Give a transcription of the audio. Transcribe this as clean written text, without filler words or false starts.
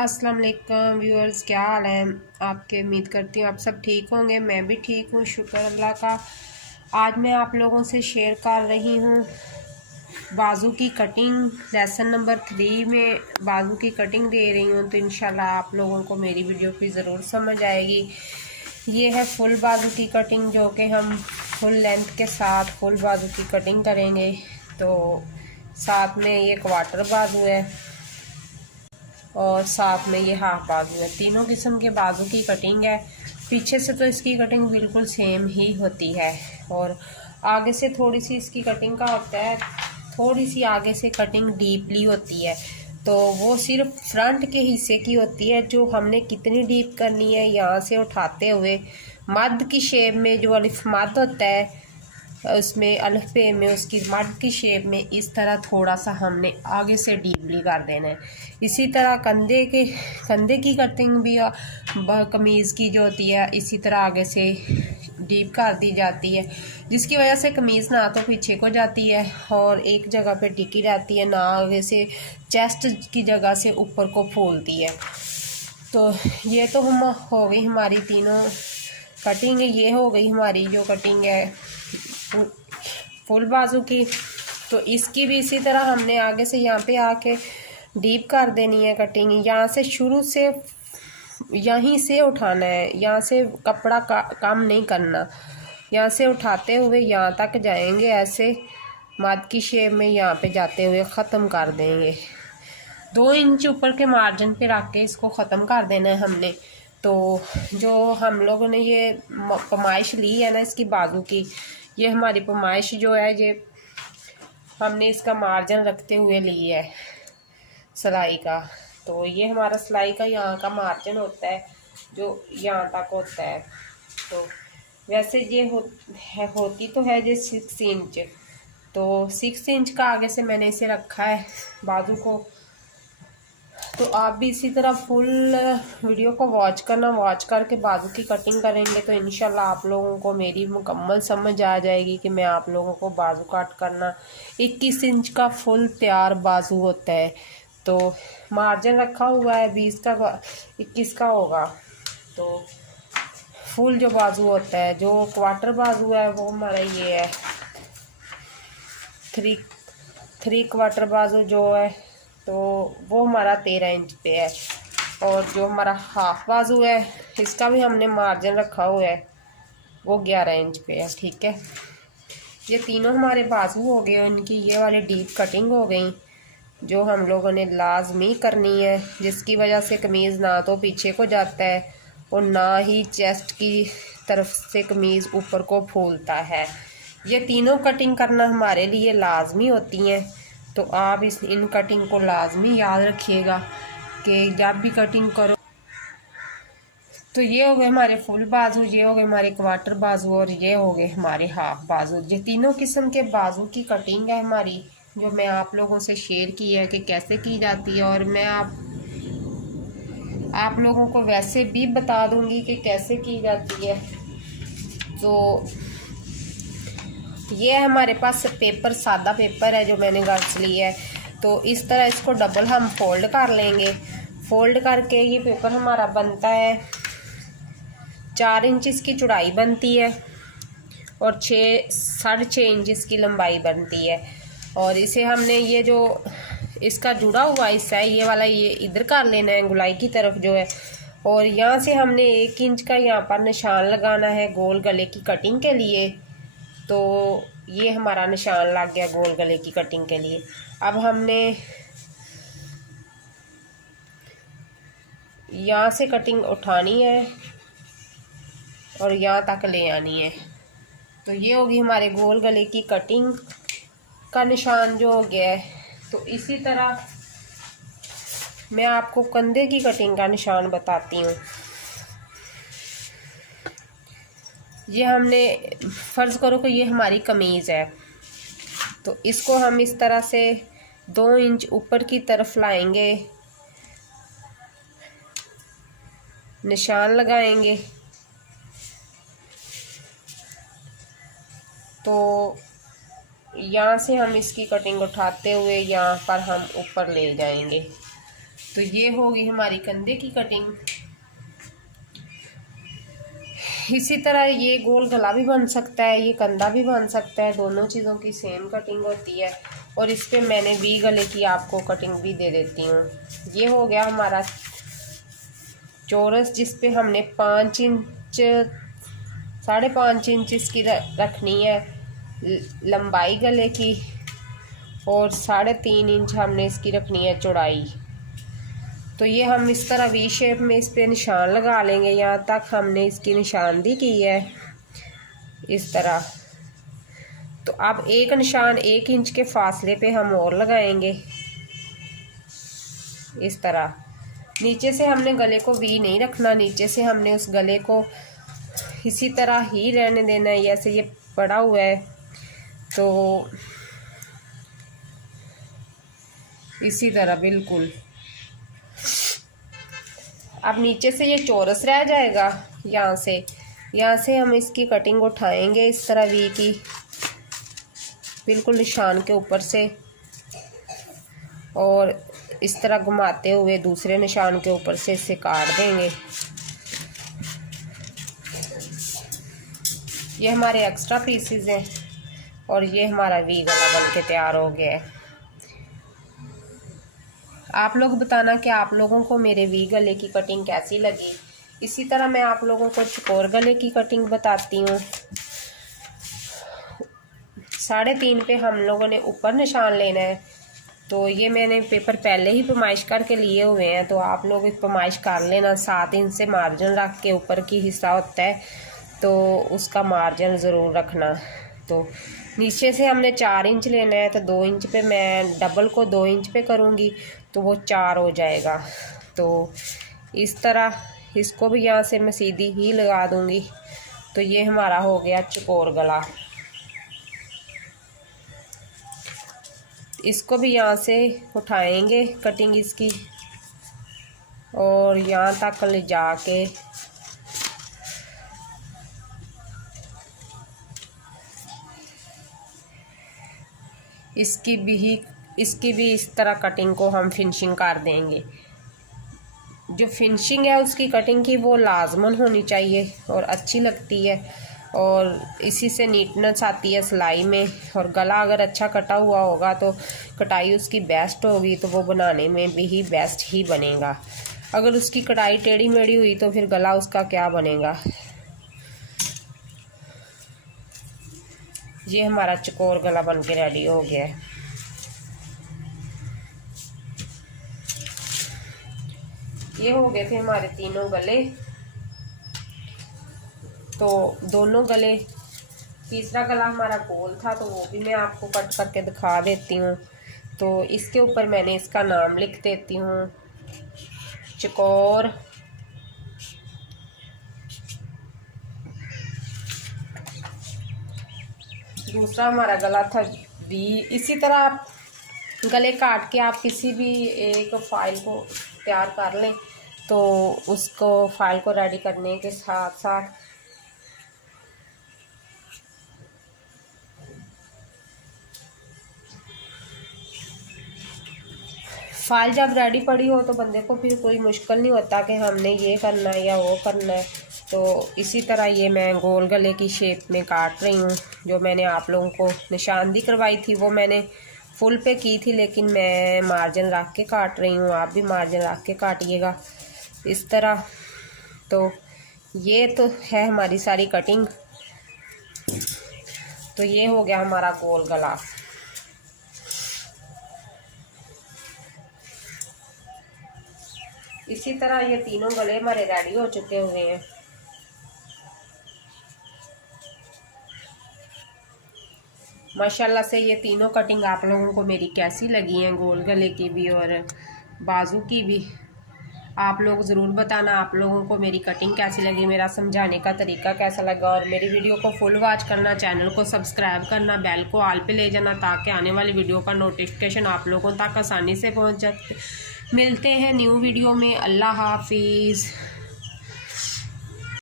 अस्सलाम वालेकुम व्यूअर्स, क्या हाल है आपके। उम्मीद करती हूँ आप सब ठीक होंगे। मैं भी ठीक हूँ, शुक्र अल्लाह का। आज मैं आप लोगों से शेयर कर रही हूँ बाजू की कटिंग। लेसन नंबर 3 में बाजू की कटिंग दे रही हूँ, तो इंशाल्लाह आप लोगों को मेरी वीडियो की ज़रूर समझ आएगी। ये है फुल बाजू की कटिंग, जो कि हम फुल लेंथ के साथ फुल बाजू की कटिंग करेंगे। तो साथ में ये क्वार्टर बाजू है और साथ में ये हाफ बाजू है। तीनों किस्म के बाजू की कटिंग है। पीछे से तो इसकी कटिंग बिल्कुल सेम ही होती है और आगे से थोड़ी सी इसकी कटिंग का होता है, थोड़ी सी आगे से कटिंग डीपली होती है। तो वो सिर्फ फ्रंट के हिस्से की होती है, जो हमने कितनी डीप करनी है। यहाँ से उठाते हुए मद की शेप में, जो अलिफ मद होता है उसमें अलिफ पे में, उसकी मड की शेप में इस तरह थोड़ा सा हमने आगे से डीपली कर देना है। इसी तरह कंधे की कटिंग भी कमीज़ की जो होती है इसी तरह आगे से डीप कर दी जाती है, जिसकी वजह से कमीज़ ना तो पीछे को जाती है और एक जगह पे टिकी रहती है, ना आगे से चेस्ट की जगह से ऊपर को फूलती है। तो ये तो हम हो गई हमारी तीनों कटिंग। ये हो गई हमारी जो कटिंग है फुल बाजू की। तो इसकी भी इसी तरह हमने आगे से यहाँ पे आके डीप कर देनी है कटिंग। यहाँ से शुरू से यहीं से उठाना है, यहाँ से कपड़ा कम नहीं करना। यहाँ से उठाते हुए यहाँ तक जाएंगे, ऐसे मद की शेप में यहाँ पे जाते हुए ख़त्म कर देंगे। 2 इंच ऊपर के मार्जिन पे रख के इसको ख़त्म कर देना है हमने। तो जो हम लोगों ने ये पमाइश ली है ना इसकी बाजू की, ये हमारी पमाइश जो है ये हमने इसका मार्जिन रखते हुए ली है सिलाई का। तो ये हमारा सिलाई का यहाँ का मार्जिन होता है जो यहाँ तक होता है। तो वैसे ये होती तो है ये 6 इंच। तो 6 इंच का आगे से मैंने इसे रखा है बाजू को। तो आप भी इसी तरह फुल वीडियो को वॉच करना। वॉच करके बाजू की कटिंग करेंगे तो इंशाल्लाह आप लोगों को मेरी मुकम्मल समझ आ जाएगी कि मैं आप लोगों को बाजू कट करना। 21 इंच का फुल तैयार बाजू होता है। तो मार्जिन रखा हुआ है 20 का, 21 का होगा। तो फुल जो बाजू होता है, जो क्वार्टर बाजू है वो हमारा ये है 3 क्वार्टर बाजू जो है, तो वो हमारा 13 इंच पे है। और जो हमारा हाफ बाजू है इसका भी हमने मार्जिन रखा हुआ है, वो 11 इंच पे है। ठीक है, ये तीनों हमारे बाजू हो गए। इनकी ये वाली डीप कटिंग हो गई जो हम लोगों ने लाजमी करनी है, जिसकी वजह से कमीज़ ना तो पीछे को जाता है और ना ही चेस्ट की तरफ से कमीज़ ऊपर को फूलता है। ये तीनों कटिंग करना हमारे लिए लाजमी होती हैं। तो आप इन कटिंग को लाजमी याद रखिएगा कि जब भी कटिंग करो। तो ये हो गए हमारे फुल बाजू, ये हो गए हमारे क्वार्टर बाजू और ये हो गए हमारे हाफ बाजू। ये तीनों किस्म के बाजू की कटिंग है हमारी, जो मैं आप लोगों से शेयर की है कि कैसे की जाती है। और मैं आप लोगों को वैसे भी बता दूंगी कि कैसे की जाती है। तो ये है हमारे पास पेपर, सादा पेपर है जो मैंने घर से लिया है। तो इस तरह इसको डबल हम फोल्ड कर लेंगे। फोल्ड करके ये पेपर हमारा बनता है 4 इंच इसकी चौड़ाई बनती है और 6.5 इंच इसकी लंबाई बनती है। और इसे हमने ये जो इसका जुड़ा हुआ हिस्सा है ये वाला, ये इधर कर लेना है गुलाई की तरफ जो है। और यहाँ से हमने 1 इंच का यहाँ पर निशान लगाना है गोल गले की कटिंग के लिए। तो ये हमारा निशान लग गया गोल गले की कटिंग के लिए। अब हमने यहाँ से कटिंग उठानी है और यहाँ तक ले आनी है। तो ये होगी हमारे गोल गले की कटिंग का निशान जो हो गया है। तो इसी तरह मैं आपको कंधे की कटिंग का निशान बताती हूँ। ये हमने फ़र्ज़ करो कि ये हमारी कमीज़ है, तो इसको हम इस तरह से 2 इंच ऊपर की तरफ लाएंगे, निशान लगाएंगे। तो यहाँ से हम इसकी कटिंग उठाते हुए यहाँ पर हम ऊपर ले जाएंगे। तो ये होगी हमारी कंधे की कटिंग। इसी तरह ये गोल गला भी बन सकता है, ये कंधा भी बन सकता है, दोनों चीज़ों की सेम कटिंग होती है। और इस पे मैंने वी गले की आपको कटिंग भी दे देती हूँ। ये हो गया हमारा चौरस, जिस पे हमने 5 इंच 5.5 इंच इसकी रखनी है लंबाई गले की, और 3.5 इंच हमने इसकी रखनी है चौड़ाई। तो ये हम इस तरह वी शेप में इस पे निशान लगा लेंगे। यहाँ तक हमने इसकी निशानदी की है इस तरह। तो अब एक निशान 1 इंच के फासले पे हम और लगाएंगे इस तरह। नीचे से हमने गले को वी नहीं रखना, नीचे से हमने उस गले को इसी तरह ही रहने देना है, ऐसे ये पड़ा हुआ है तो इसी तरह बिल्कुल। अब नीचे से ये चौरस रह जाएगा। यहाँ से हम इसकी कटिंग उठाएंगे इस तरह वी की, बिल्कुल निशान के ऊपर से, और इस तरह घुमाते हुए दूसरे निशान के ऊपर से इसे काट देंगे। ये हमारे एक्स्ट्रा पीसेस हैं और ये हमारा वी गला बन के तैयार हो गया है। आप लोग बताना कि आप लोगों को मेरे वी गले की कटिंग कैसी लगी। इसी तरह मैं आप लोगों को चौकोर गले की कटिंग बताती हूँ। 3.5 पे हम लोगों ने ऊपर निशान लेना है। तो ये मैंने पेपर पहले ही पैमाइश करके लिए हुए हैं, तो आप लोग पैमाइश कर लेना। 7 इंच से मार्जिन रख के ऊपर की हिस्सा होता है तो उसका मार्जिन ज़रूर रखना। तो नीचे से हमने 4 इंच लेना है, तो 2 इंच पे मैं डबल को 2 इंच पे करूँगी तो वो 4 हो जाएगा। तो इस तरह इसको भी यहाँ से मैं सीधी ही लगा दूँगी। तो ये हमारा हो गया चौकोर गला। इसको भी यहाँ से उठाएंगे कटिंग इसकी, और यहाँ तक ले जाके इसकी भी इस तरह कटिंग को हम फिनिशिंग कर देंगे। जो फिनिशिंग है उसकी कटिंग की वो लाजमन होनी चाहिए और अच्छी लगती है, और इसी से नीटनेस आती है सिलाई में। और गला अगर अच्छा कटा हुआ होगा तो कटाई उसकी बेस्ट होगी, तो वो बनाने में भी बेस्ट ही बनेगा। अगर उसकी कटाई टेढ़ी मेढ़ी हुई तो फिर गला उसका क्या बनेगा। ये हमारा चौकोर गला बन के रेडी हो गया है। ये हो गए थे हमारे तीनों गले। तो दोनों गले, तीसरा गला हमारा गोल था तो वो भी मैं आपको कट करके दिखा देती हूँ। तो इसके ऊपर मैंने इसका नाम लिख देती हूँ, चौकोर। दूसरा हमारा गला था बी। इसी तरह आप गले काट के आप किसी भी एक फाइल को तैयार कर लें, तो उसको फाइल को रेडी करने के साथ साथ फाइल जब रेडी पड़ी हो तो बंदे को फिर कोई मुश्किल नहीं होता कि हमने ये करना है या वो करना है। तो इसी तरह ये मैं गोल गले की शेप में काट रही हूँ। जो मैंने आप लोगों को निशानदी करवाई थी वो मैंने फुल पे की थी, लेकिन मैं मार्जिन रख के काट रही हूँ। आप भी मार्जिन रख के काटिएगा इस तरह। तो ये तो है हमारी सारी कटिंग। तो ये हो गया हमारा गोल गला। इसी तरह ये तीनों गले हमारे रेडी हो चुके हुए हैं। माशाल्लाह से ये तीनों कटिंग आप लोगों को मेरी कैसी लगी हैं, गोल गले की भी और बाजू की भी। आप लोग ज़रूर बताना आप लोगों को मेरी कटिंग कैसी लगी, मेरा समझाने का तरीका कैसा लगा। और मेरी वीडियो को फुल वॉच करना, चैनल को सब्सक्राइब करना, बेल को ऑल पे ले जाना, ताकि आने वाली वीडियो का नोटिफिकेशन आप लोगों तक आसानी से पहुंच जाए। मिलते हैं न्यू वीडियो में। अल्लाह हाफिज़।